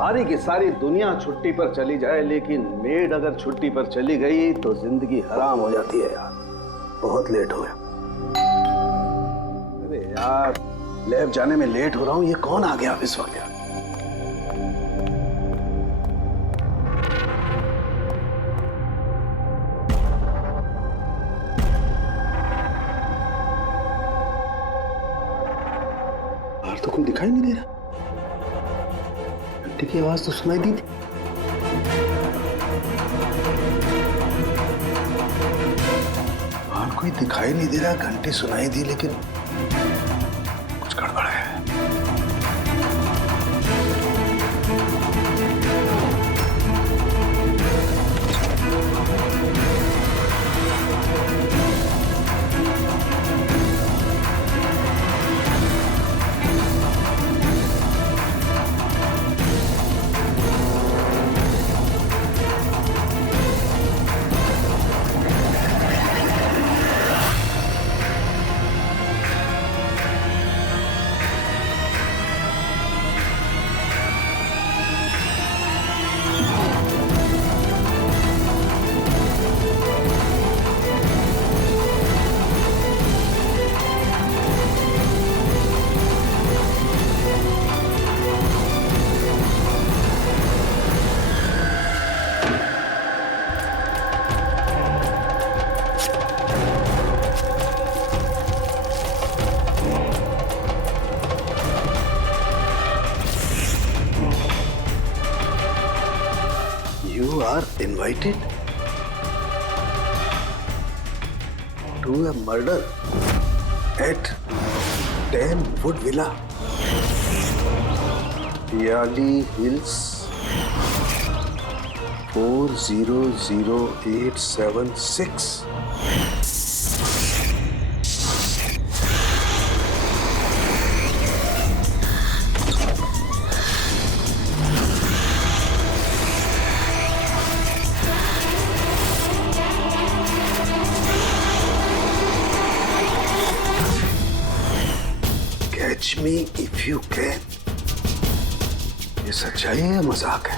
सारी की सारी दुनिया छुट्टी पर चली जाए, लेकिन मेड अगर छुट्टी पर चली गई तो जिंदगी हराम हो जाती है यार। बहुत लेट हो गया। अरे यार, लैब जाने में लेट हो रहा हूँ। ये कौन आ गया इस वक्त यार? बाहर तो कोई दिखाई नहीं दे रहा। घंटे की आवाज तो सुनाई दी थी। बाहर कोई दिखाई नहीं दे रहा, घंटी सुनाई दी, लेकिन कुछ गड़बड़ है। You are invited to a murder at 10 Wood Villa, Yali Hills, 400876. Catch me if you can. ये सच्चाई है या मजाक है?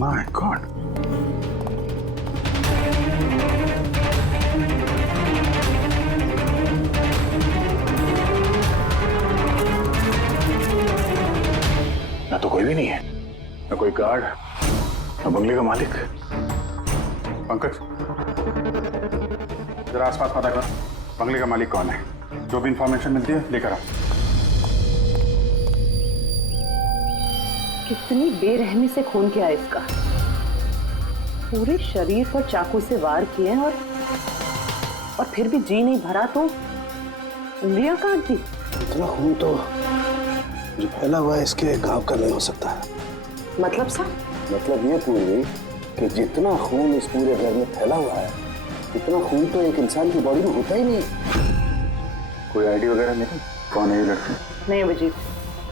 My God. ना तो कोई भी नहीं है, ना कोई गार्ड, ना बंगले का मालिक। पंकज, जरा आसपास पता कर, बंगले का मालिक कौन है? जो भी इंफॉर्मेशन मिलती है लेकर आओ। कितनी बेरहमी से खून किया है इसका। पूरे शरीर पर चाकू से वार किए और फिर भी जी नहीं भरा तो उंगलियां काट दी। इतना खून तो जो फैला हुआ है इसके गांव का नहीं हो सकता है। मतलब सा? मतलब ये पूरी कि जितना खून इस पूरे घर में फैला हुआ है, इतना खून तो एक इंसान की बॉडी में होता ही नहीं। कोई आईडी वगैरह नहीं? कौन है ये लड़की? नहीं अभिजीत,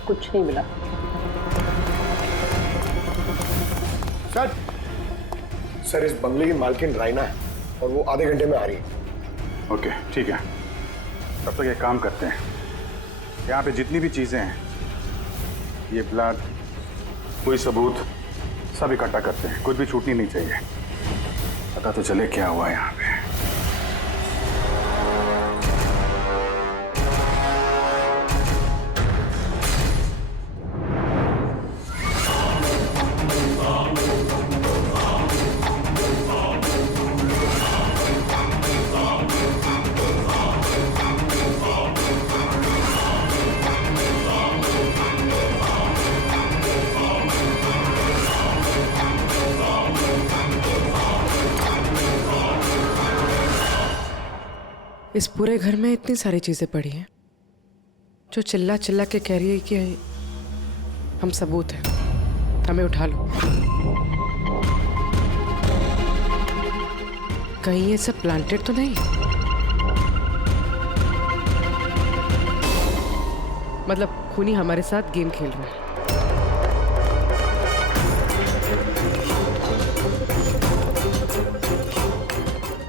कुछ नहीं मिला। सर, इस बंगले की मालकिन राइना है और वो आधे घंटे में आ रही है। ओके, ठीक है। तब तक एक काम करते हैं, यहाँ पे जितनी भी चीजें हैं, ये ब्लड, कोई सबूत, सब इकट्ठा करते हैं। कुछ भी छूटनी नहीं चाहिए। पता तो चले क्या हुआ यहाँ पे। इस पूरे घर में इतनी सारी चीजें पड़ी हैं जो चिल्ला चिल्ला के कह रही है कि हम सबूत हैं, हमें उठा लो। कहीं ये सब प्लांटेड तो नहीं? मतलब खूनी हमारे साथ गेम खेल रहा है।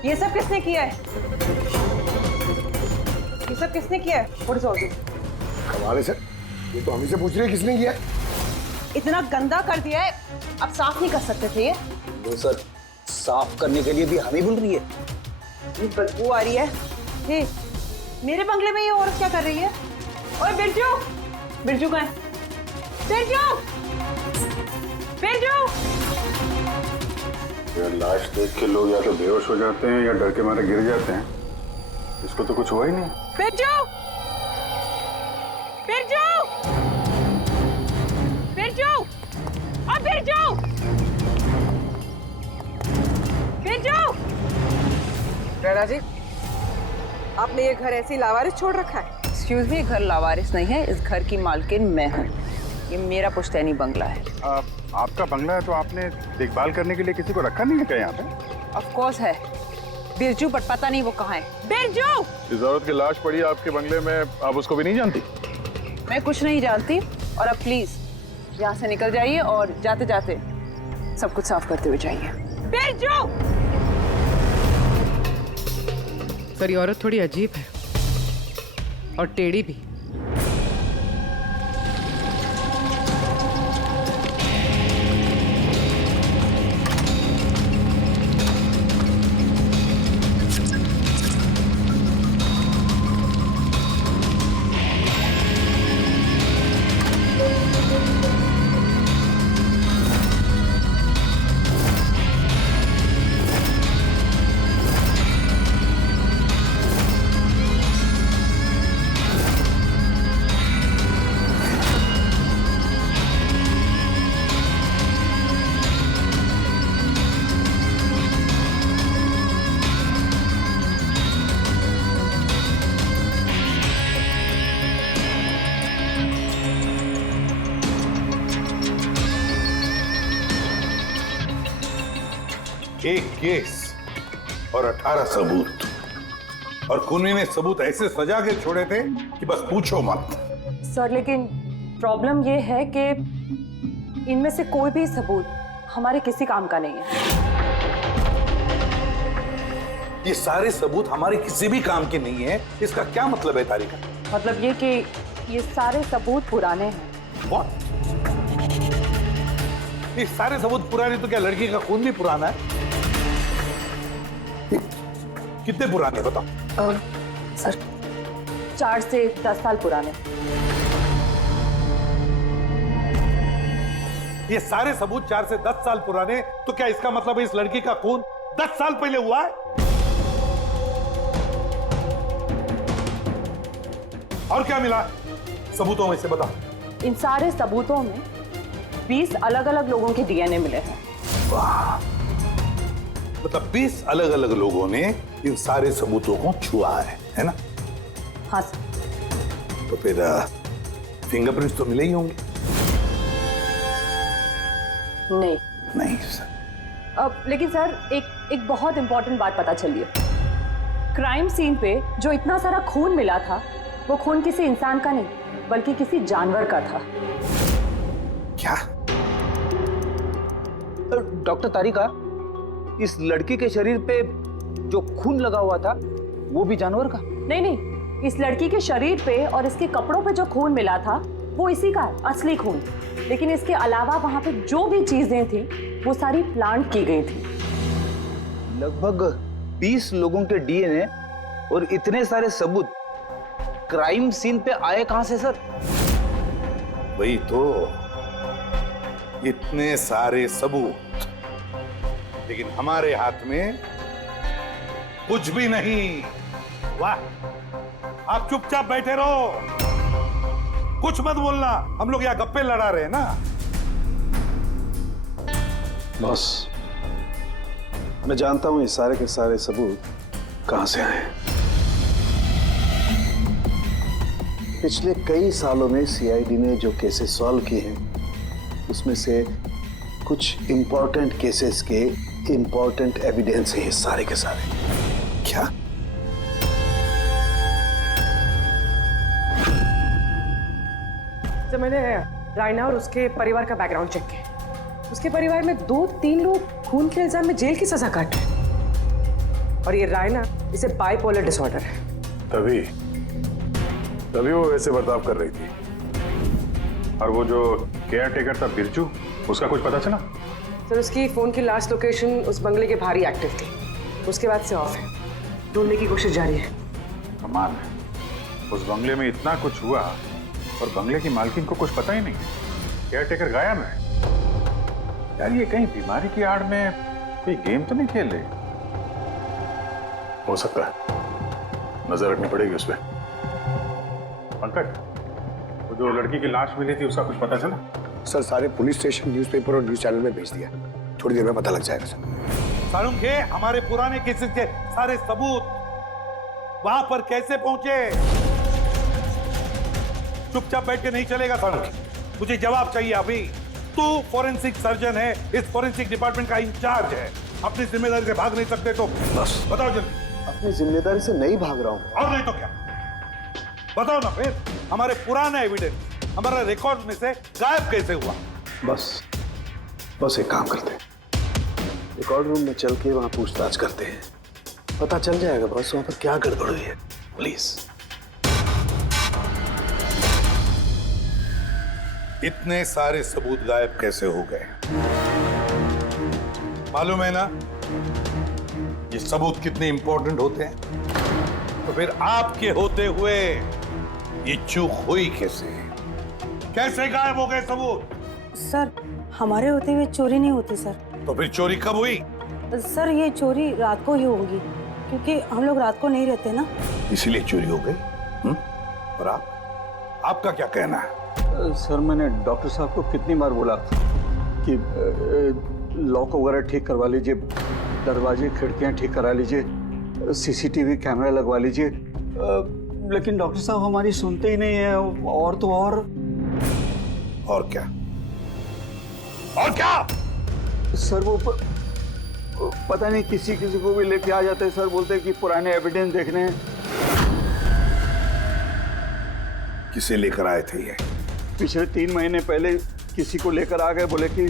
ये सब किसने किया है? ये सब किसने किया है? What is all this? कमाल है सर, ये तो हम ही से पूछ रहे हैं किसने किया है। इतना गंदा कर दिया है, अब साफ नहीं कर सकते थे ये? वो सर साफ करने के लिए भी हमें बोल रही है। ये बदबू आ रही है। हे, मेरे बंगले में ये औरत क्या कर रही है? ओए बिरजू, बिरजू कहाँ है? बिरजू, बिरजू। यार लाश देख के लोग या तो बेहोश हो जाते हैं या डर के मारे गिर जाते हैं। इसको तो कुछ हुआ ही नहीं। बिरजू, बिरजू, बिरजू, और बिरजू, बिरजू। राणा जी, आपने ये घर ऐसे ही लावारिस छोड़ रखा है? एक्सक्यूज मी, घर लावारिस नहीं है, इस घर की मालकिन मैं हूँ। ये मेरा पुश्तैनी बंगला है। आपका बंगला है तो आपने देखभाल करने के लिए किसी को रखा नहीं है क्या यहाँ पे? ऑफ कोर्स है बिरजू, बट पता नहीं वो कहाँ है। बिरजू! इस औरत की लाश पड़ी है आपके बंगले में, आप उसको भी नहीं जानती? मैं कुछ नहीं जानती, और अब प्लीज यहाँ से निकल जाइए और जाते जाते सब कुछ साफ करते हुए जाइए। बिरजू! सर ये औरत थोड़ी अजीब है और टेढ़ी भी। एक केस और 18 सबूत, और खूनी ने सबूत ऐसे सजा के छोड़े थे कि बस पूछो मत। सर लेकिन प्रॉब्लम ये है कि इनमें से कोई भी सबूत हमारे किसी काम का नहीं है। ये सारे सबूत हमारे किसी भी काम के नहीं है, इसका क्या मतलब है तारिका? मतलब ये कि ये सारे सबूत पुराने हैं। What? ये सारे सबूत पुराने तो क्या लड़की का खून भी पुराना है? कितने पुराने बताओ? सर 4 से 10 साल पुराने। ये सारे सबूत 4 से 10 साल पुराने, तो क्या इसका मतलब है इस लड़की का खून 10 साल पहले हुआ है? और क्या मिला सबूतों में से बताओ? इन सारे सबूतों में 20 अलग अलग लोगों के डीएनए मिले हैं। वाह, मतलब 20 अलग अलग लोगों ने इन सारे सबूतों को छुआ है ना? हाँ सर। तो फिर फिंगरप्रिंट्स तो मिले ही होंगे? नहीं। नहीं सर। लेकिन सर एक बहुत इंपॉर्टेंट बात पता चली है। क्राइम सीन पे जो इतना सारा खून मिला था, वो खून किसी इंसान का नहीं बल्कि किसी जानवर का था। क्या? डॉक्टर तारिका, इस लड़की के शरीर पे जो खून लगा हुआ था वो भी जानवर का? नहीं, इस लड़की के शरीर पे और इसके कपड़ों पे जो खून मिला था वो इसी का है, असली खून। लेकिन इसके अलावा वहां पे जो भी चीजें थी वो सारी प्लांट की गई थी। लगभग 20 लोगों के डीएनए और इतने सारे सबूत क्राइम सीन पे आए कहां से सर? वही तो, इतने सारे सबूत, लेकिन हमारे हाथ में कुछ भी नहीं। वाह, आप चुपचाप बैठे रहो, कुछ मत बोलना, हम लोग यहाँ गप्पे लड़ा रहे हैं ना। बॉस, मैं जानता हूं ये सारे के सारे सबूत कहां से आए। पिछले कई सालों में सीआईडी ने जो केसेस सॉल्व किए हैं उसमें से कुछ इंपॉर्टेंट केसेस के इंपॉर्टेंट एविडेंस है ये सारे के सारे। क्या? जब मैंने रायना और उसके परिवार का बैकग्राउंड चेक किया, उसके परिवार में 2-3 लोग खून के इल्जाम में जेल की सजा काट रहे हैं। और ये रायना, इसे बाइपोलर डिसऑर्डर है। तभी वो वैसे बर्ताव कर रही थी। और वो जो केयर टेकर था बिरजू, उसका कुछ पता चला? सर, उसकी फोन की लास्ट लोकेशन उस बंगले के बाहर ही एक्टिव थी, उसके बाद से ऑफ है। ढूंढने की कोशिश जारी है। कमाल है, उस बंगले में इतना कुछ हुआ और बंगले की मालकिन को कुछ पता ही नहीं। केयर टेकर गायब है। यार ये कहीं बीमारी की आड़ में कोई गेम तो नहीं खेल रहे? हो सकता है, नजर रखनी पड़ेगी उस पर। पंकज, वो जो लड़की की लाश मिली थी उसका कुछ पता चला? सर, सारे पुलिस स्टेशन, न्यूज़पेपर और न्यूज़ चैनल में भेज दिया। थोड़ी देर में पता लग जाएगा सर। सारुण के हमारे पुराने केसेस के सारे सबूत वहां पर कैसे पहुंचे? चुपचाप बैठ के नहीं चलेगा सारुण, मुझे जवाब चाहिए अभी। तू फॉरेंसिक सर्जन है, इस फॉरेंसिक डिपार्टमेंट का इंचार्ज है, अपनी जिम्मेदारी से भाग नहीं सकते तो बस बताओ जल्दी। अपनी जिम्मेदारी से नहीं भाग रहा हूं। और नहीं तो क्या? बताओ ना फिर, हमारे पुराना एविडेंस, हमारा रिकॉर्ड में से गायब कैसे हुआ? बस एक काम करते हैं, रिकॉर्ड रूम में चल के वहां पूछताछ करते हैं, पता चल जाएगा बस वहां पर क्या गड़बड़ हुई है। प्लीज। इतने सारे सबूत गायब कैसे हो गए? मालूम है ना ये सबूत कितने इंपॉर्टेंट होते हैं? तो फिर आपके होते हुए ये चूक हुई कैसे? कैसे गायब हो गए सबूत? सर, हमारे होते हुए चोरी नहीं होती सर। तो फिर चोरी कब हुई? सर, ये चोरी रात को ही होगी, क्योंकि हम लोग रात को नहीं रहते ना। इसीलिए चोरी हो गई। और आपका क्या कहना है? सर, मैंने डॉक्टर साहब को कितनी बार बोला कि लॉक वगैरह ठीक करवा लीजिए, दरवाजे खिड़कियां ठीक करा लीजिए, सीसीटीवी कैमरा लगवा लीजिए, लेकिन डॉक्टर साहब हमारी सुनते ही नहीं है। और तो और क्या? और क्या? सर, वो पता नहीं किसी को भी लेके आ जाते हैं सर, बोलते हैं कि पुराने एविडेंस देखने हैं। किसे लेकर आए थे ये? पिछले 3 महीने पहले किसी को लेकर आ गए, बोले कि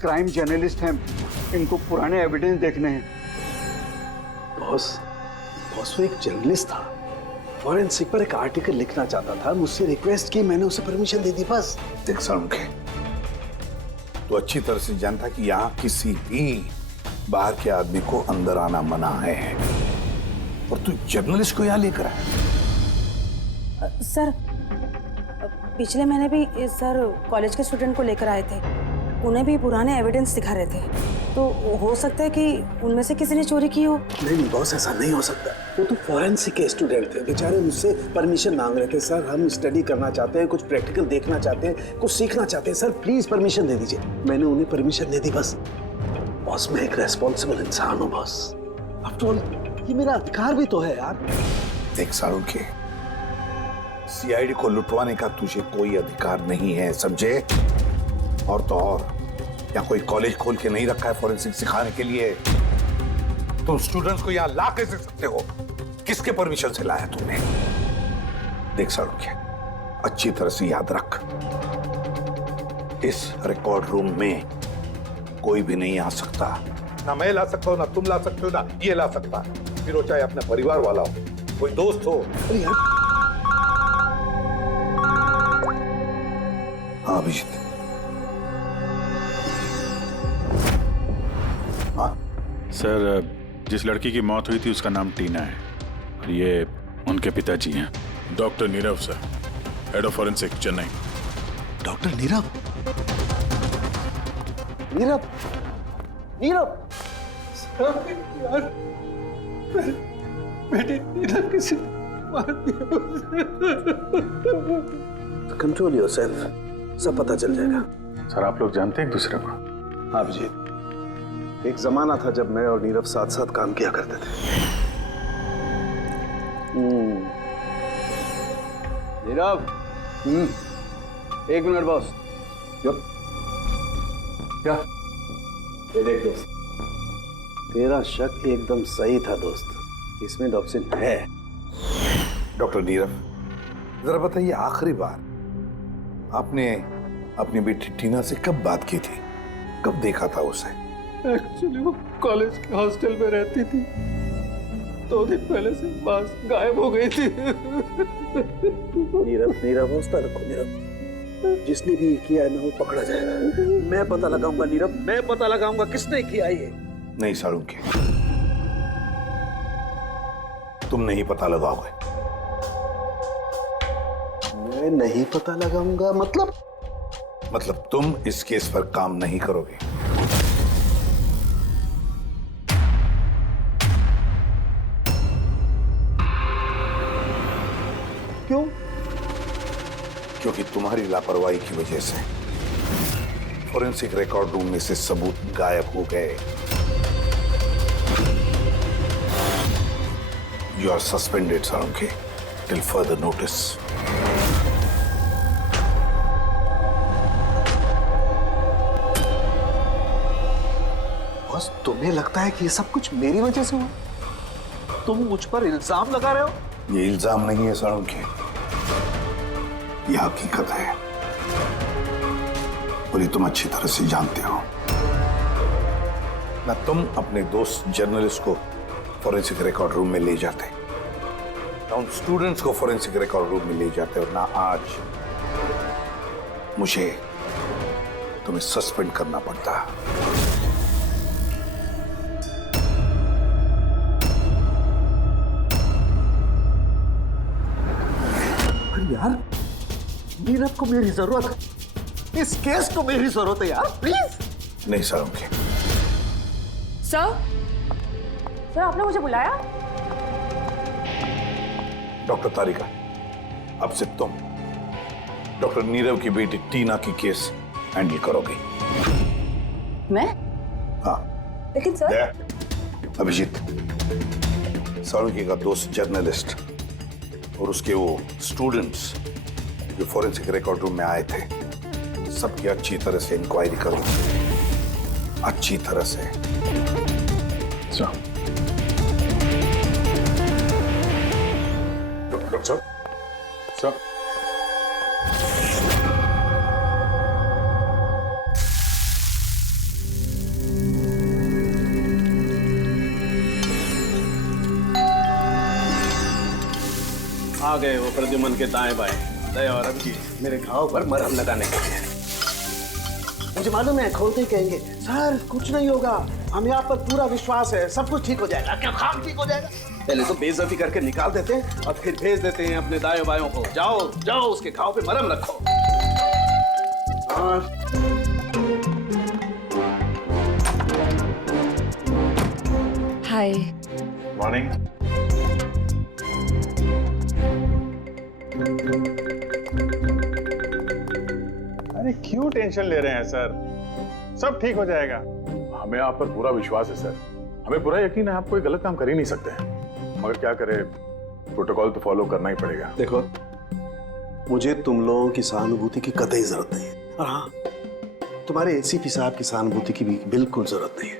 क्राइम जर्नलिस्ट हैं, इनको पुराने एविडेंस देखने हैं। बॉस वो एक जर्नलिस्ट था, फॉरेंसिक पर एक आर्टिकल लिखना चाहता था, मुझसे रिक्वेस्ट की, मैंने उसे परमिशन दे दी बस। देख सारुण, तो अच्छी तरह से जानता कि यहाँ किसी भी बाहर के आदमी को अंदर आना मना है, और तू जर्नलिस्ट को यहाँ लेकर आया। सर, पिछले महीने भी सर कॉलेज के स्टूडेंट को लेकर आए थे, उन्हें भी पुराने एविडेंस दिखा रहे थे, तो हो सकता है कि उनमें से किसी ने चोरी की हो। नहीं बॉस, ऐसा नहीं हो सकता। वो तो फॉरेंसिक के स्टूडेंट थे, बेचारे मुझसे परमिशन मांग रहे थे। सर, हम स्टडी करना चाहते हैं, कुछ प्रैक्टिकल देखना चाहते हैं, कुछ सीखना चाहते हैं। सर प्लीज परमिशन दे दीजिए। मैंने उन्हें परमिशन दे दी बस। बॉस, मैं एक रेस्पॉन्सिबल इंसान हूँ बॉस। आफ्टर ऑल ये मेरा अधिकार भी तो है यार। देख सारुण के, सीआईडी को लुटवाने का तुझे कोई अधिकार नहीं है, समझे? और तो और यहाँ कोई कॉलेज खोल के नहीं रखा है फॉरेंसिक सिखाने के लिए। तुम स्टूडेंट्स को यहाँ ला कैसे सकते हो? किसके परमिशन से लाया तुमने? देख सारुण के, अच्छी तरह से याद रख, इस रिकॉर्ड रूम में कोई भी नहीं आ सकता। ना मैं ला सकता हूँ, ना तुम ला सकते हो, ना ये ला सकता। फिर वो चाहे अपने परिवार वाला हो, कोई दोस्त हो। अरे यार, हाँ अभिजीत। सर, जिस लड़की की मौत हुई थी उसका नाम टीना है, और ये उनके पिताजी हैं, doctor Nirav sir, head of forensic, Chennai. Doctor Nirav? Nirav? Nirav? यार, बेटे नीरव किसी मार दिया। कंट्रोल योरसेल्फ, सब पता चल जाएगा। सर, आप लोग जानते हैं एक दूसरे को? हाँ अभिजीत, एक जमाना था जब मैं और नीरव साथ साथ काम किया करते थे। नीरव, एक मिनट बॉस। क्या? ये देख दोस्त, तेरा शक एकदम सही था दोस्त, इसमें टॉक्सिन है। डॉक्टर नीरव, जरा बताइए, आखिरी बार आपने अपनी बेटी टीना से कब बात की थी? कब देखा था उसे? एक्चुअली वो कॉलेज के हॉस्टल में रहती थी, 2 दिन पहले से बस गायब हो गई थी। नीरव हौसला रखो नीरव, जिसने भी किया है ना वो पकड़ा जाएगा। मैं पता लगाऊंगा नीरव, मैं पता लगाऊंगा किसने किया ये। नहीं साळुंखे, तुम नहीं पता लगाओगे। मैं नहीं पता लगाऊंगा मतलब तुम इस केस पर काम नहीं करोगे। क्यों? क्योंकि तुम्हारी लापरवाही की वजह से फोरेंसिक रिकॉर्ड रूम में से सबूत गायब हो गए। You are suspended Salunkhe till further notice. बस तुम्हें लगता है कि ये सब कुछ मेरी वजह से हुआ? तुम मुझ पर इल्जाम लगा रहे हो? ये इल्जाम नहीं है साळुंखे, ये हकीकत है और ये तुम अच्छी तरह से जानते हो ना। तुम अपने दोस्त जर्नलिस्ट को फोरेंसिक रिकॉर्ड रूम में ले जाते, ना उन स्टूडेंट्स को फोरेंसिक रिकॉर्ड रूम में ले जाते, और ना आज मुझे तुम्हें सस्पेंड करना पड़ता। यार, नीरव को मेरी जरूरत है, इस केस को मेरी जरूरत है यार, प्लीज। नहीं साळुंखे। सर आपने मुझे बुलाया? डॉक्टर तारिका, अब से तुम डॉक्टर नीरव की बेटी टीना की केस हैंडल करोगे। मैं? हाँ। लेकिन सर। अभिजीत, साळुंखे का दोस्त जर्नलिस्ट और उसके वो स्टूडेंट्स जो फोरेंसिक रिकॉर्ड रूम में आए थे, सबकी अच्छी तरह से इंक्वायरी करो, अच्छी तरह से। डॉक्टर साहब, साहब आ गए वो प्रद्युमन के दाएं बाएं, दया और अभिजीत मेरे घाव पर मरहम लगाने के लिए। मुझे मालूम है खोलते ही कहेंगे सर कुछ नहीं होगा, हमें आप पर पूरा विश्वास है, सब कुछ ठीक हो जाएगा। क्या काम ठीक हो जाएगा? पहले तो बेइज्जती करके निकाल देते हैं और फिर भेज देते हैं अपने दाएं बायों को, जाओ जाओ उसके घाव पे मरहम रखो। हाय। मॉर्निंग। अरे क्यों टेंशन ले रहे हैं सर, सब ठीक हो जाएगा। हमें आप पर पूरा विश्वास है सर, हमें पूरा यकीन है आप कोई गलत काम कर ही नहीं सकते हैं, मगर क्या करें, प्रोटोकॉल तो फॉलो करना ही पड़ेगा। देखो, मुझे तुम लोगों की सहानुभूति की कतई जरूरत नहीं है, और हाँ, तुम्हारे एसीपी साहब की सहानुभूति की भी बिल्कुल जरूरत नहीं है।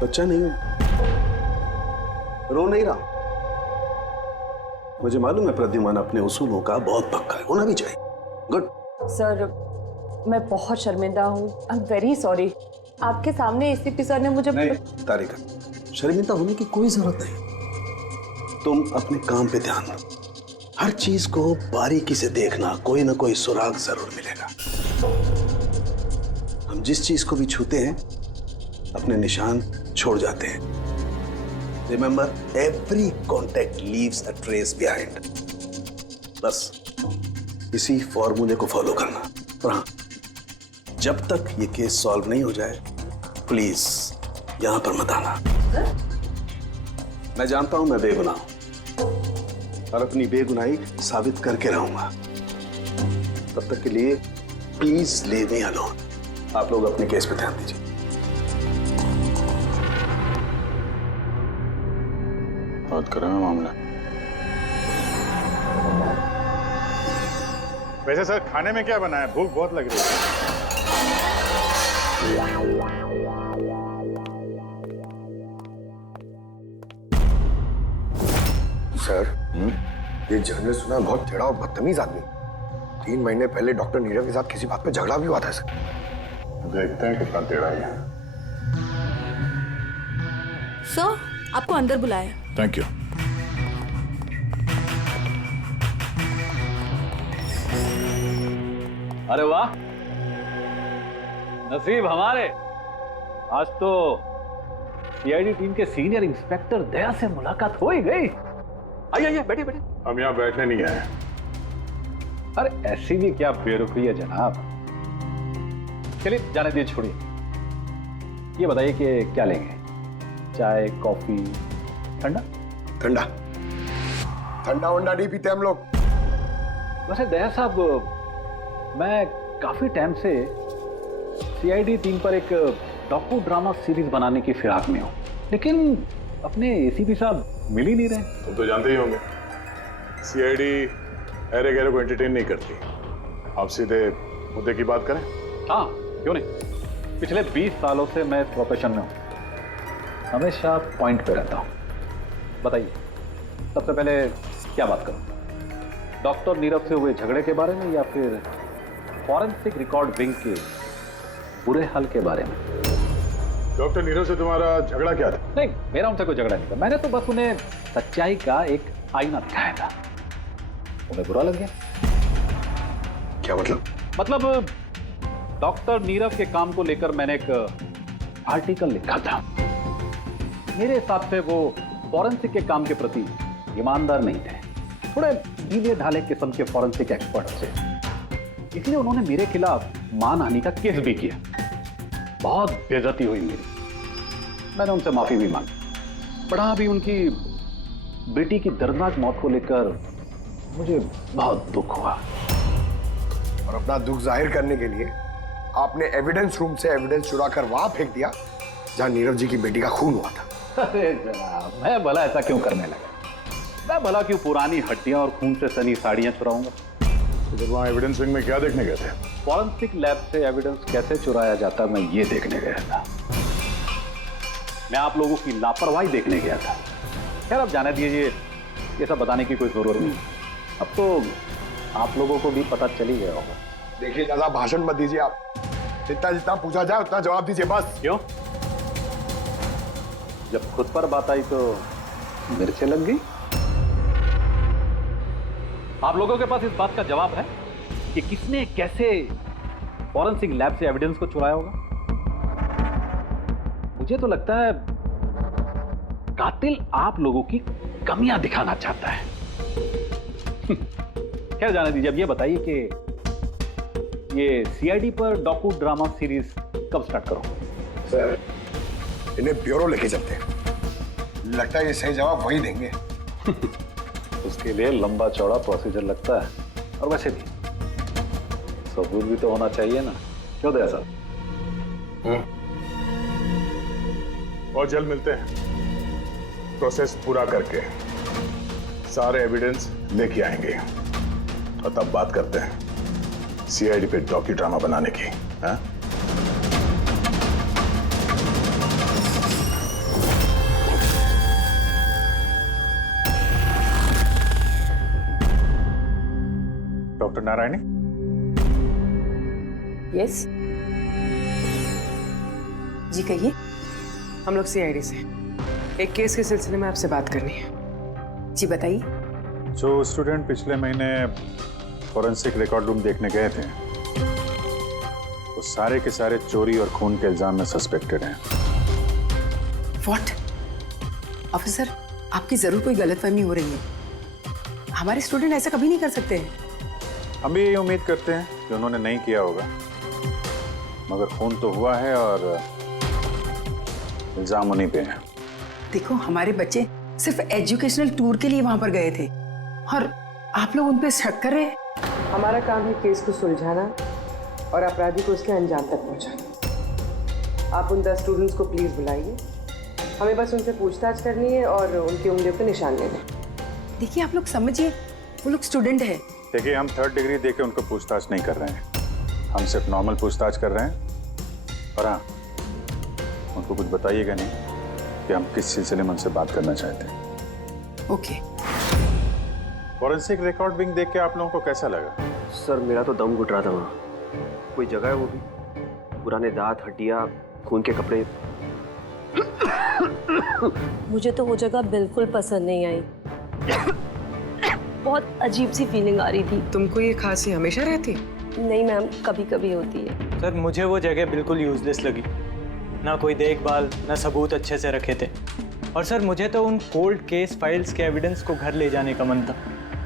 बच्चा नहीं हूं, रो नहीं रहा। मुझे मालूम है प्रद्युमन अपने उसूलों का बहुत पक्का है, होना भी चाहिए। गुड। सर मैं बहुत शर्मिंदा हूँ, आई एम वेरी सॉरी। आपके सामने एसीपी सर ने मुझे नहीं तारिका, शर्मिंदा होने की कोई जरूरत नहीं। तुम अपने काम पे ध्यान दो, हर चीज को बारीकी से देखना, कोई ना कोई सुराग जरूर मिलेगा। हम जिस चीज को भी छूते हैं अपने निशान छोड़ जाते हैं। Remember, every contact leaves a trace behind. बस इसी फॉर्मूले को फॉलो करना। और हाँ, जब तक ये केस सॉल्व नहीं हो जाए प्लीज यहां पर मत आना। मैं जानता हूं मैं बेगुनाह हूं और अपनी बेगुनाही साबित करके रहूंगा। तब तक के लिए प्लीज लीव मी अलोन। आप लोग अपने केस पे ध्यान दीजिए। बात कर रहे हैं मामला। वैसे सर खाने में क्या बना है? भूख बहुत लग रही है। सर, ये जर्नलिस्ट सुना बहुत टेढ़ा और बदतमीज आदमी। 3 महीने पहले डॉक्टर नीरव के साथ किसी बात पे झगड़ा भी हुआ था सर। देखते हैं कितना टेढ़ा है। सर, आपको अंदर बुलाया। Thank you. अरे वाह, नसीब हमारे, आज तो सीआईडी टीम के सीनियर इंस्पेक्टर दया से मुलाकात हो ही गई। आइए आइए, बैठिए बैठिए। हम यहाँ बैठने नहीं आए। अरे ऐसी भी क्या बेरुखी है जनाब। चलिए जाने दीजिए, छोड़िए। ये बताइए कि क्या लेंगे? चाय, कॉफी, ठंडा? ठंडा ठंडा वंडा नहीं पीते हम लोग। वैसे दया साहब, मैं काफी टाइम से सीआईडी टीम पर एक डॉक्यू ड्रामा सीरीज बनाने की फिराक में हूं, लेकिन अपने एसीपी साहब मिल ही नहीं रहे। तुम तो जानते ही होंगे, सीआईडी अरे गहरे को एंटरटेन नहीं करती। आप सीधे मुद्दे की बात करें। हाँ, क्यों नहीं। पिछले 20 सालों से मैं इस प्रोफेशन में हूं, हमेशा पॉइंट पे रहता हूं। बताइए, सबसे पहले क्या बात करूं? डॉक्टर नीरव से हुए झगड़े के बारे में या फिर फॉरेंसिक रिकॉर्ड विंग के बुरे हाल के बारे में? डॉक्टर नीरव से तुम्हारा झगड़ा क्या था? नहीं, मेरा उनसे कोई झगड़ा नहीं था। मैंने तो बस उन्हें सच्चाई का एक आईना दिखाया था। उन्हें बुरा लग गया। क्या मतलब? मतलब डॉक्टर नीरव के काम को लेकर मैंने एक आर्टिकल लिखा था। मेरे हिसाब से वो फॉरेंसिक के काम के प्रति ईमानदार नहीं थे, थोड़े ढीले ढाले किस्म के फॉरेंसिक एक्सपर्ट थे। इसलिए उन्होंने मेरे खिलाफ मानहानि का केस भी किया। बहुत बेइज्जती हुई मेरी। मैंने उनसे माफी भी मांगी। बड़ा भी उनकी बेटी की दर्दनाक मौत को लेकर मुझे बहुत दुख हुआ। और अपना दुख जाहिर करने के लिए आपने एविडेंस रूम से एविडेंस चुरा कर वहां फेंक दिया जहां नीरव जी की बेटी का खून हुआ था। अरे जनाब, मैं भला ऐसा क्यों करने लगा? मैं भला क्यों पुरानी हड्डियां और खून से सनी साड़ियां चुराऊंगा? तो जब वहाँ एविडेंस विंग में क्या देखने गए थे? फॉरेंसिक लैब से एविडेंस कैसे चुराया जाता, मैं ये देखने गया था। मैं आप लोगों की लापरवाही देखने गया था। खैर, अब जाने दीजिए, ये सब बताने की कोई जरूरत नहीं। अब तो आप लोगों को भी पता चल ही गया होगा। देखिए, ज्यादा भाषण मत दीजिए आप। जितना जितना पूछा जाए उतना जवाब दीजिए बस। क्यों? जब खुद पर बात आई तो मिर्चें लग गई। आप लोगों के पास इस बात का जवाब है कि किसने कैसे फॉरेंसिक लैब से एविडेंस को चुराया होगा? मुझे तो लगता है कातिल आप लोगों की कमियां दिखाना चाहता है। खैर, जाने दीजिए। अब ये बताइए कि ये सीआईडी पर डॉक्यू ड्रामा सीरीज कब स्टार्ट करो? सर, इन्हें ब्यूरो लेके चलते हैं। लगता है ये सही जवाब वही देंगे। उसके लिए लंबा चौड़ा प्रोसीजर लगता है, और वैसे भी सबूत भी तो होना चाहिए ना, क्यों दया साहब? बहुत जल्द मिलते हैं। प्रोसेस पूरा करके सारे एविडेंस लेके आएंगे और तब बात करते हैं सीआईडी पे डॉक्यू ड्रामा बनाने की। हाँ? डॉक्टर नारायणी? यस जी कहिए। हम लोग सीआईडी से एक केस के सिलसिले में आपसे बात करनी है। जी बताइए। जो स्टूडेंट पिछले महीने फॉरेंसिक रिकॉर्ड रूम देखने गए थे, वो सारे के सारे चोरी और खून के इल्जाम में सस्पेक्टेड हैं। व्हाट? ऑफिसर, आपकी जरूर कोई गलतफहमी हो रही है। हमारे स्टूडेंट ऐसा कभी नहीं कर सकते हैं। हम भी यही उम्मीद करते हैं कि उन्होंने नहीं किया होगा, मगर खून तो हुआ है और इल्जाम उन्हीं पे है। देखो, हमारे बच्चे सिर्फ एजुकेशनल टूर के लिए वहां पर गए थे और आप लोग उन पे शक कर रहे हैं। हमारा काम है केस को सुलझाना और अपराधी को उसके अंजाम तक पहुंचाना। आप उन 10 स्टूडेंट्स को प्लीज बुलाइए। हमें बस उनसे पूछताछ करनी है और उनकी उंगलियों पर निशान लेने। देखिए, आप लोग समझिए, वो लोग स्टूडेंट है। देखिए, हम 3rd डिग्री देके उनको पूछताछ नहीं कर रहे हैं, हम सिर्फ नॉर्मल पूछताछ कर रहे हैं। और हाँ, उनको कुछ बताइएगा नहीं कि हम किस सिलसिले में उनसे बात करना चाहते हैं। ओके। फॉरेंसिक रिकॉर्डिंग देख के आप लोगों को कैसा लगा? सर मेरा तो दम घुट रहा था वहाँ। कोई जगह है वो भी, पुराने दांत, हड्डियाँ, खून के कपड़े। मुझे तो वो जगह बिल्कुल पसंद नहीं आई। बहुत अजीब सी फीलिंग आ रही थी। तुमको ये खांसी हमेशा रहती? नहीं मैम, कभी कभी होती है। सर मुझे वो जगह बिल्कुल यूजलेस लगी, ना कोई देखभाल, ना सबूत अच्छे से रखे थे। और सर मुझे तो उन कोल्ड केस फाइल्स के एविडेंस को घर ले जाने का मन था,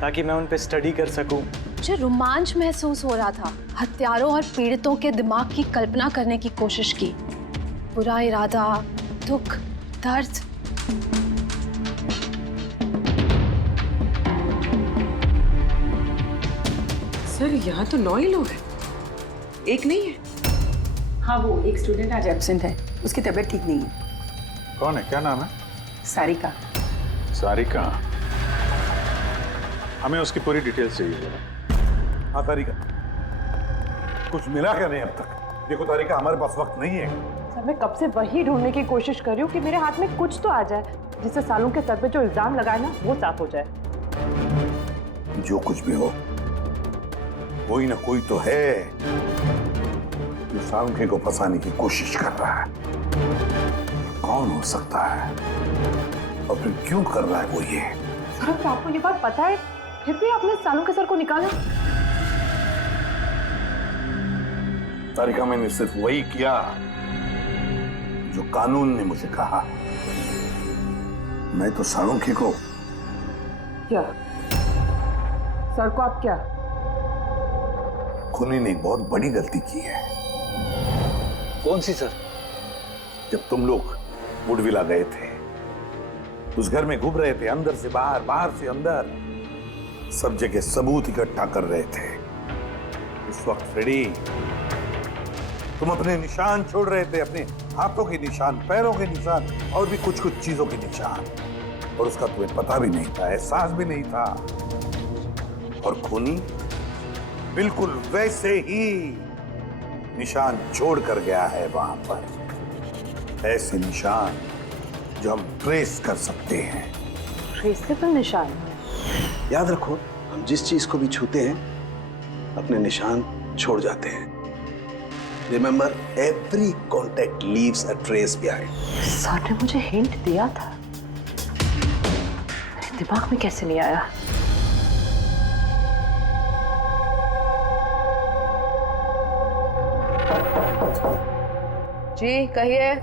ताकि मैं उन पे स्टडी कर सकूं। मुझे रोमांच महसूस हो रहा था। हत्यारों और पीड़ितों के दिमाग की कल्पना करने की कोशिश की। बुरा इरादा, दुख, दर्द। सर यहाँ तो 9 ही लोग हैं, एक नहीं है। हाँ, वो एक स्टूडेंट आज एब्सेंट है, उसकी तबीयत ठीक नहीं है। कौन है, क्या नाम है? सारिका। सारिका, हमें उसकी पूरी डिटेल्स चाहिए। हाँ तारिका, कुछ मिला क्या नहीं अब तक? देखो तारिका, हमारे पास वक्त नहीं है। सर मैं कब से वही ढूंढने की कोशिश कर रही हूँ कि मेरे हाथ में कुछ तो आ जाए, जिससे सालों के सर पे जो इल्जाम लगाए ना वो साफ हो जाए। जो कुछ भी हो, कोई ना कोई तो है जो सालुंखे को फंसाने की कोशिश कर रहा है। कौन हो सकता है और फिर क्यों कर रहा है वो ये? सर अब तो आपको ये बात पता है, फिर भी आपने सालों के सर को निकाला। तारिका, मैंने सिर्फ वही किया जो कानून ने मुझे कहा। मैं तो सालुंखे को क्या? सर को आप क्या? खूनी ने एक बहुत बड़ी गलती की है। कौन सी सर? जब तुम लोग वुडविला गए थे, उस घर में घूम रहे थे, अंदर से बाहर, बाहर से अंदर, सब जगह सबूत इकट्ठा कर रहे थे। उस वक्त फ्रेडी, तुम अपने निशान छोड़ रहे थे, अपने हाथों के निशान, पैरों के निशान और भी कुछ कुछ चीजों के निशान, और उसका तुम्हें पता भी नहीं था, एहसास भी नहीं था। और खूनी बिल्कुल वैसे ही निशान छोड़ कर गया है वहां पर, ऐसे निशान जो हम ट्रेस कर सकते हैं। ट्रेसेबल निशान? याद रखो, हम जिस चीज को भी छूते हैं अपने निशान छोड़ जाते हैं। Remember, every contact leaves a trace behind. Sir ने मुझे हिंट दिया था, मेरे दिमाग में कैसे नहीं आया? जी कहिए।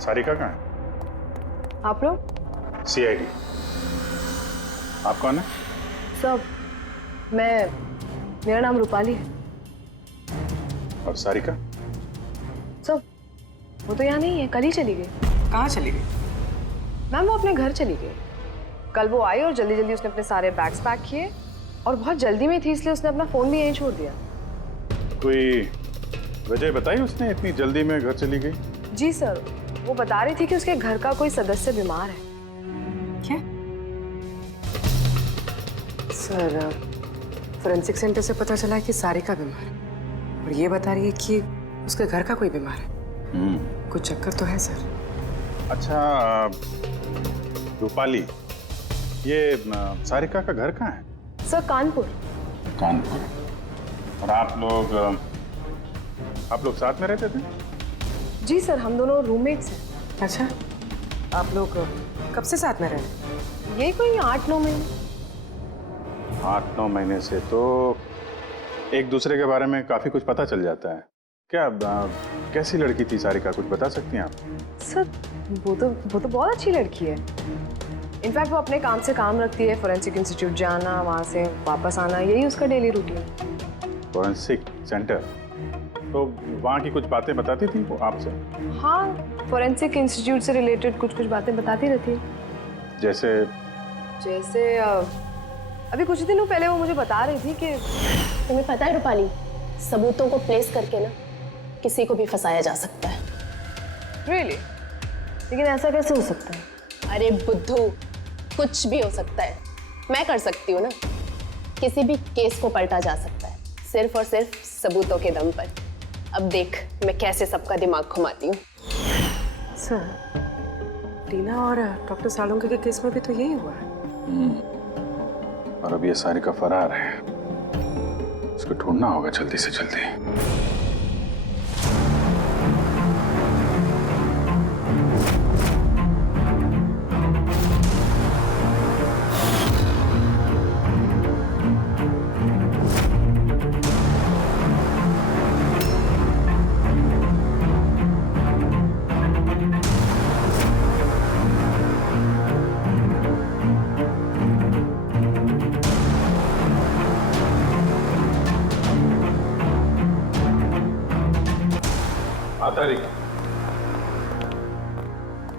सारिका कहाँ है? आप लोग? CID। आप कौन है? सब, मेरा नाम रूपाली है। और सारिका? सब, वो तो यहाँ नहीं है, कल ही चली गई। कहाँ चली गई? मैम वो अपने घर चली गई। कल वो आई और जल्दी जल्दी उसने अपने सारे बैग्स पैक किए, और बहुत जल्दी में थी इसलिए उसने अपना फोन भी यहीं छोड़ दिया। कोई वजह बताई उसने, इतनी जल्दी में घर चली गई? जी सर, वो बता रही थी कि उसके घर का कोई सदस्य बीमार है। क्या? सर, फोरेंसिक सेंटर से पता चला है कि सारिका बीमार है, और ये बता रही है कि उसके घर का कोई बीमार है। कुछ चक्कर तो है सर। अच्छा रूपाली, ये सारिका का घर कहाँ है? सर कानपुर। कानपुर। और आप लोग साथ में रहते थे? जी सर, हम दोनों रूममेट्स हैं। अच्छा, आप लोग कब से साथ में रह रहे हैं? यही कोई 8-9 महीने। 8-9 महीने से तो एक दूसरे के बारे में काफी कुछ पता चल जाता है। क्या कैसी लड़की थी सारिका, कुछ बता सकती हैं आप? सर वो तो बहुत अच्छी लड़की है। इनफैक्ट वो अपने काम से काम रखती है, फोरेंसिक इंस्टीट्यूट जाना, वहाँ से वापस आना, यही उसका डेली रूटीन। Forensic centre? तो वहाँ की कुछ बातें बताती थी वो आपसे? हाँ, फोरेंसिक इंस्टीट्यूट से रिलेटेड कुछ कुछ बातें बताती रहती है। जैसे अभी कुछ दिनों पहले वो मुझे बता रही थी कि तुम्हें पता है रूपाली, सबूतों को प्लेस करके ना किसी को भी फंसाया जा सकता है। रियली? लेकिन ऐसा कैसे हो सकता है? अरे बुद्धू, कुछ भी हो सकता है, मैं कर सकती हूँ ना। किसी भी केस को पलटा जा सकता है सिर्फ और सिर्फ सबूतों के दम पर। अब देख मैं कैसे सबका दिमाग घुमाती हूँ। सर, टीना और डॉक्टर सालुंके के केस में भी तो यही हुआ है। और अब ये सारिका फरार है, उसको ढूंढना होगा जल्दी से जल्दी।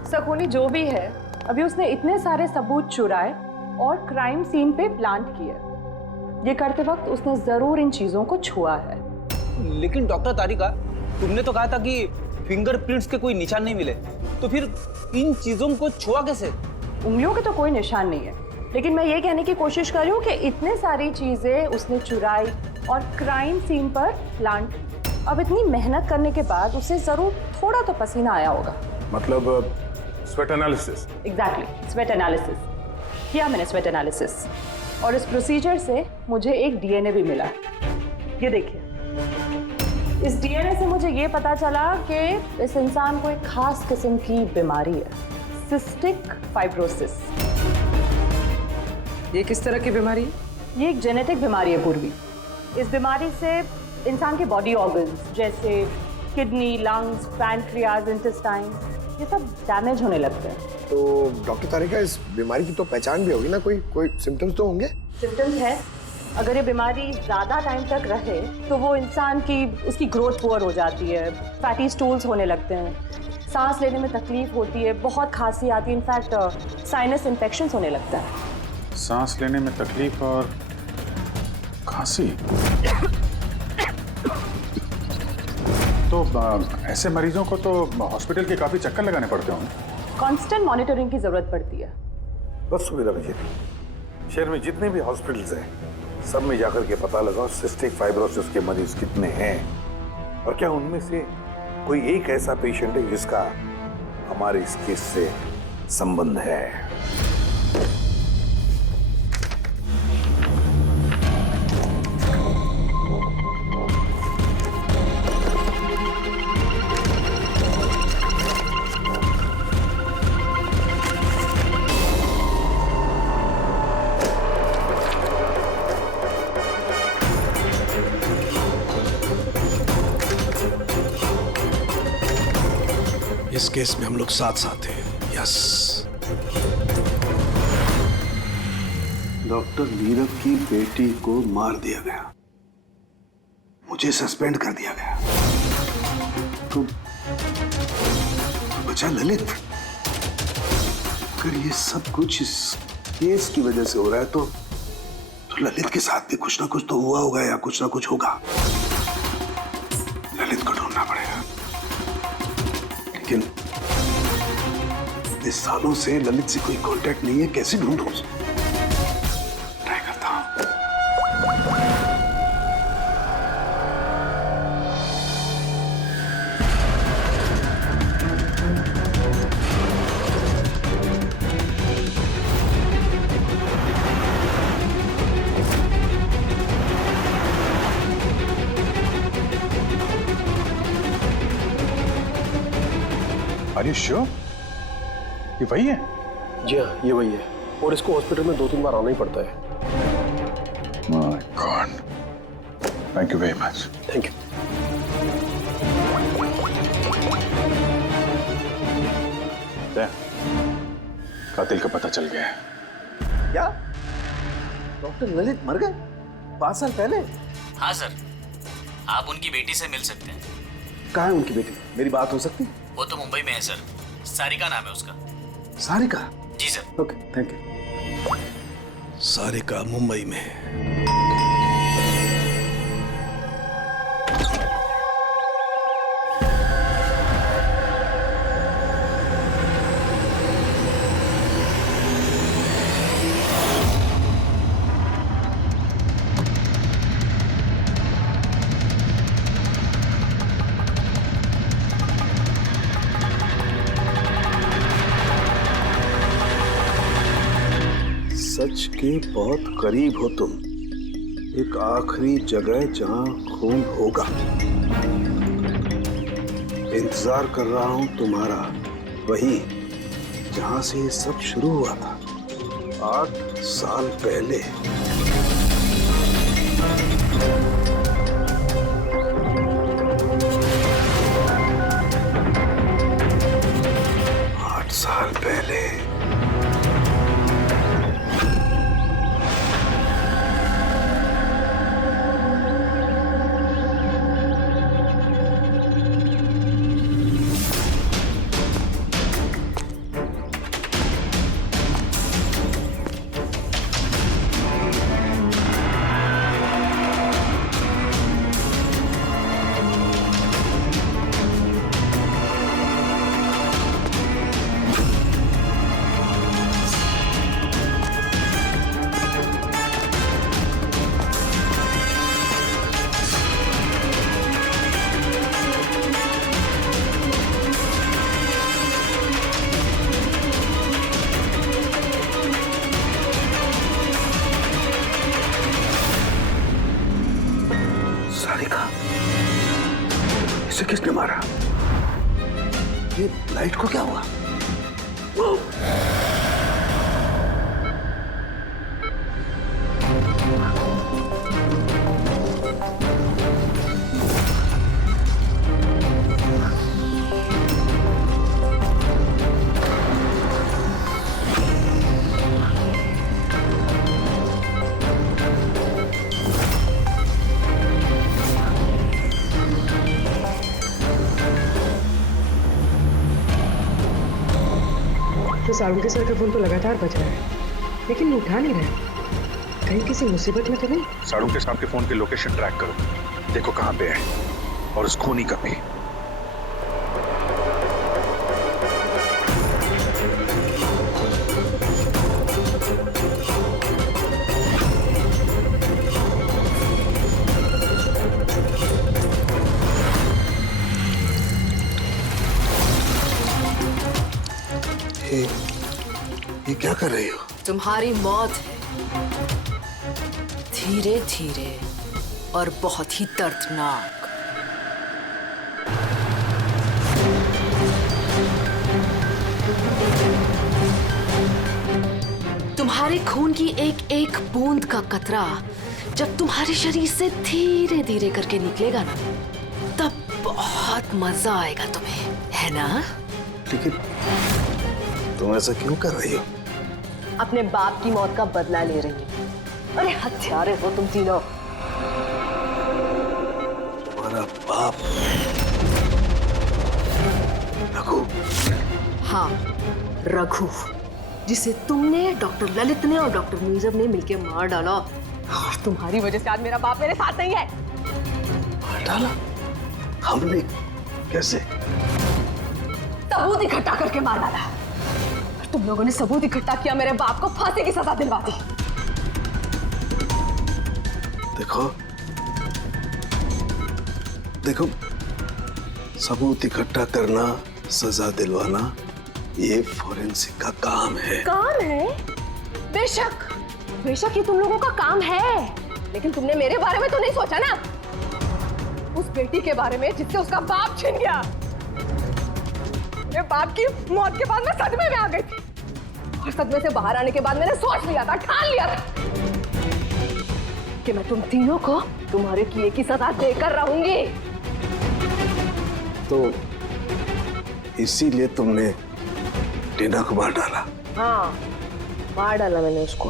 सकोनी जो भी है, अभी उसने इतने सारे सबूत चुराए और क्राइम सीन पे प्लांट किए। ये करते वक्त उसने जरूर इन चीजों को छुआ है। लेकिन डॉक्टर तारिका, तुमने तो कहा था कि फिंगरप्रिंट्स के कोई निशान नहीं मिले, तो फिर इन चीजों को छुआ कैसे? उंगलियों के तो कोई निशान नहीं है, लेकिन मैं ये कहने की कोशिश कर रही हूँ कि इतने सारी चीजें उसने चुराई और क्राइम सीन पर प्लांट की। अब इतनी मेहनत करने के बाद उसे जरूर थोड़ा तो पसीना आया होगा। मतलब sweat analysis? Exactly, sweat analysis किया मैंने, स्वेट एनालिसिस। और इस प्रोसीजर से मुझे एक डीएनए भी मिला। ये देखिए, इस डीएनए से मुझे ये पता चला कि इस इंसान को एक खास किस्म की बीमारी है, सिस्टिक फाइब्रोसिस। ये किस तरह की बीमारी है? ये एक जेनेटिक बीमारी है पूर्वी। इस बीमारी से इंसान के बॉडी ऑर्गन्स जैसे किडनी, लंग्स, पैंक्रियाज, इंटेस्टाइन, ये सब डैमेज होने लगते हैं। तो डॉक्टर तारिका, इस बीमारी की तो पहचान भी होगी ना? कोई सिम्टम्स तो होंगे? सिम्टम्स है। अगर ये बीमारी ज़्यादा टाइम तक रहे तो वो इंसान की उसकी ग्रोथ पुअर हो जाती है, फैटी स्टूल्स होने लगते हैं, सांस लेने में तकलीफ होती है, बहुत खांसी आती है, इनफैक्ट साइनस इन्फेक्शंस होने लगता है। सांस लेने में तकलीफ और खांसी? तो ऐसे मरीजों को तो हॉस्पिटल के काफी चक्कर लगाने पड़ते होंगे। कांस्टेंट मॉनिटरिंग की जरूरत पड़ती है। बस सुविधा भेजिए। शहर में जितने भी हॉस्पिटल्स हैं सब में जाकर के पता लगाओ सिस्टिक फाइब्रोसिस के मरीज कितने हैं और क्या उनमें से कोई एक ऐसा पेशेंट है जिसका हमारे इस केस से संबंध है। इस केस में हम लोग साथ साथ हैं। यस। डॉक्टर नीरव की बेटी को मार दिया गया, मुझे सस्पेंड कर दिया गया, तो बचा ललित। अगर ये सब कुछ इस केस की वजह से हो रहा है तो ललित के साथ भी कुछ ना कुछ तो हुआ होगा या कुछ ना कुछ होगा। ललित को ढूंढना पड़ेगा, लेकिन इस सालों से ललित से कोई कांटेक्ट नहीं है, कैसे ढूंढूं उसे? ट्राई करता हूं। Are you sure? ये वही है? जी हाँ, ये वही है। और इसको हॉस्पिटल में 2-3 बार आना ही पड़ता है। My God. Thank you very much. Thank you. कातिल का पता चल गया है। क्या? डॉक्टर ललित मर गए 5 साल पहले? हाँ सर, आप उनकी बेटी से मिल सकते हैं। कहाँ है उनकी बेटी? मेरी बात हो सकती है? वो तो मुंबई में है सर, सारिका नाम है उसका। सारिका? जी sir. Okay, thank you. Sarika Mumbai में है। के बहुत करीब हो तुम, एक आखिरी जगह जहां खून होगा। इंतजार कर रहा हूं तुम्हारा, वही जहां से ये सब शुरू हुआ था 8 साल पहले। साल पहले। सारिका, इसे किसने मारा? ये लाइट को क्या हुआ? तो सारुण सर का फोन तो लगातार बज रहा है, लेकिन वो उठा नहीं रहा। कहीं किसी मुसीबत में तो नहीं? सारुण के साहब के फोन की लोकेशन ट्रैक करो, देखो कहाँ पे है और उस खूनी का भी। ये क्या कर रही हो? तुम्हारी मौत है, धीरे धीरे और बहुत ही दर्दनाक। तुम्हारे खून की एक एक बूंद का कतरा जब तुम्हारे शरीर से धीरे धीरे करके निकलेगा ना, तब बहुत मजा आएगा तुम्हें, है ना? लेकिन तुम ऐसा क्यों कर रही हो? अपने बाप की मौत का बदला ले रही हूँ। अरे हत्यारे हो तुम तीनों। तुम्हारा बाप रघु? हाँ, रघु, जिसे तुमने, डॉक्टर ललित ने और डॉक्टर नीरव ने मिलकर मार डाला। और तुम्हारी वजह से आज मेरा बाप मेरे साथ नहीं है। मार डाला? हमने? कैसे? सबूत इकट्ठा करके मार डाला। तुम लोगों ने सबूत इकट्ठा किया, मेरे बाप को फांसी की सजा दिलवा दी। देखो देखो, सबूत इकट्ठा करना, सजा दिलवाना, ये फोरेंसिक का काम है। काम है? बेशक बेशक ये तुम लोगों का काम है, लेकिन तुमने मेरे बारे में तो नहीं सोचा ना, उस बेटी के बारे में जिससे उसका बाप छिन गया। मेरे बाप की मौत के बाद मैं सदमे में आ गई थी, और सदमे से बाहर आने के बाद मैंने सोच लिया था, ठान लिया था कि मैं तुम तीनों को तुम्हारे किए की सजा देकर रहूंगी। तो इसीलिए तुमने टीना को मार डाला? हाँ, मार डाला मैंने उसको,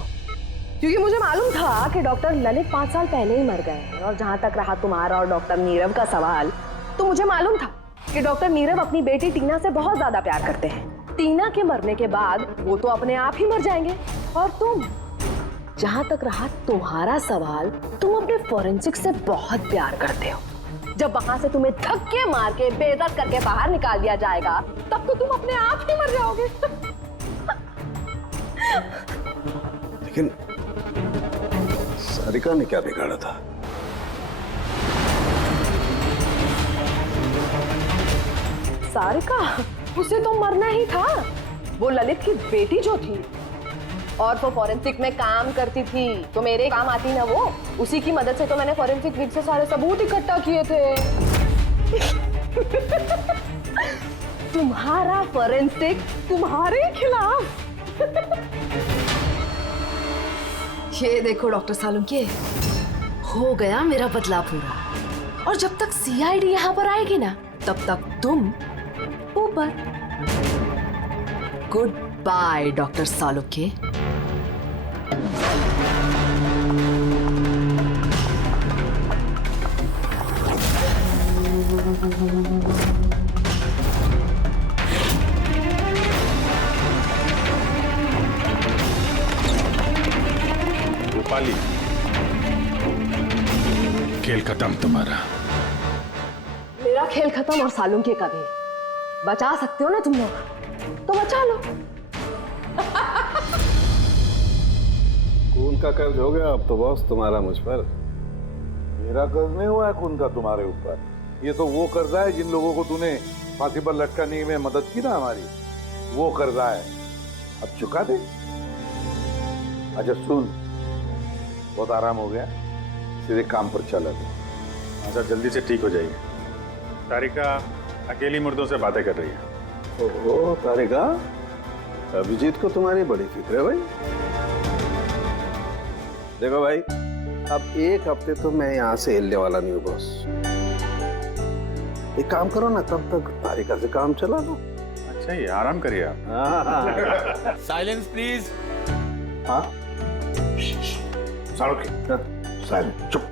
क्योंकि मुझे मालूम था कि डॉक्टर ललित 5 साल पहले ही मर गए हैं। और जहां तक रहा तुम्हारा और डॉक्टर नीरव का सवाल, तो मुझे मालूम था कि डॉक्टर नीरव अपनी बेटी टीना से बहुत ज्यादा प्यार करते हैं। टीना के मरने के बाद वो तो अपने आप ही मर जाएंगे। और तुम, जहां तक रहा तुम्हारा सवाल, तुम अपने फोरेंसिक से बहुत प्यार करते हो। जब वहां से तुम्हें धक्के मार के बेइज्जत करके बाहर निकाल दिया जाएगा, तब तो तुम अपने आप ही मर जाओगे। लेकिन सारिका ने क्या बिगाड़ा था? सारिका, उसे तो मरना ही था। वो ललित की बेटी जो थी, और वो फॉरेंसिक में काम करती थी तो मेरे काम आती ना वो, उसी की मदद से तो मैंने फॉरेंसिक विग से सारे सबूत इकट्ठा किए थे। तुम्हारा फॉरेंसिक तुम्हारे खिलाफ। ये देखो डॉक्टर सालुंके, हो गया मेरा बदला पूरा। और जब तक सीआईडी यहाँ पर आएगी ना, तब तक तुम ऊपर। Good by doctor Salunke. Rupali, खेल खत्म तुम्हारा। मेरा खेल खत्म और सालुंके का भी। बचा सकते हो ना तुम लोग, तो बचा लो। खून का कर्ज हो गया अब तो बॉस तुम्हारा मुझ पर। मेरा कर्ज नहीं हुआ है खून का तुम्हारे ऊपर। ये तो वो कर्जा है जिन लोगों को तूने फांसी पर लटकाने में मदद की ना हमारी, वो कर्जा है। अब चुका दे। अच्छा सुन, बहुत आराम हो गया, सीधे काम पर चला दे। अच्छा जल्दी से ठीक हो जाइए। तारिका अकेली मुर्दों से बातें कर रही है। ओहो तारिका, अभिजीत को तुम्हारी बड़ी फिक्र है भाई। देखो भाई, अब एक हफ्ते तो मैं यहाँ से हिलने वाला नहीं हूँ बॉस। एक काम करो ना, तब तक तारिका से काम चला लो। अच्छा ये आराम करिए आप। Silence please. हाँ साइलेंस, चुप।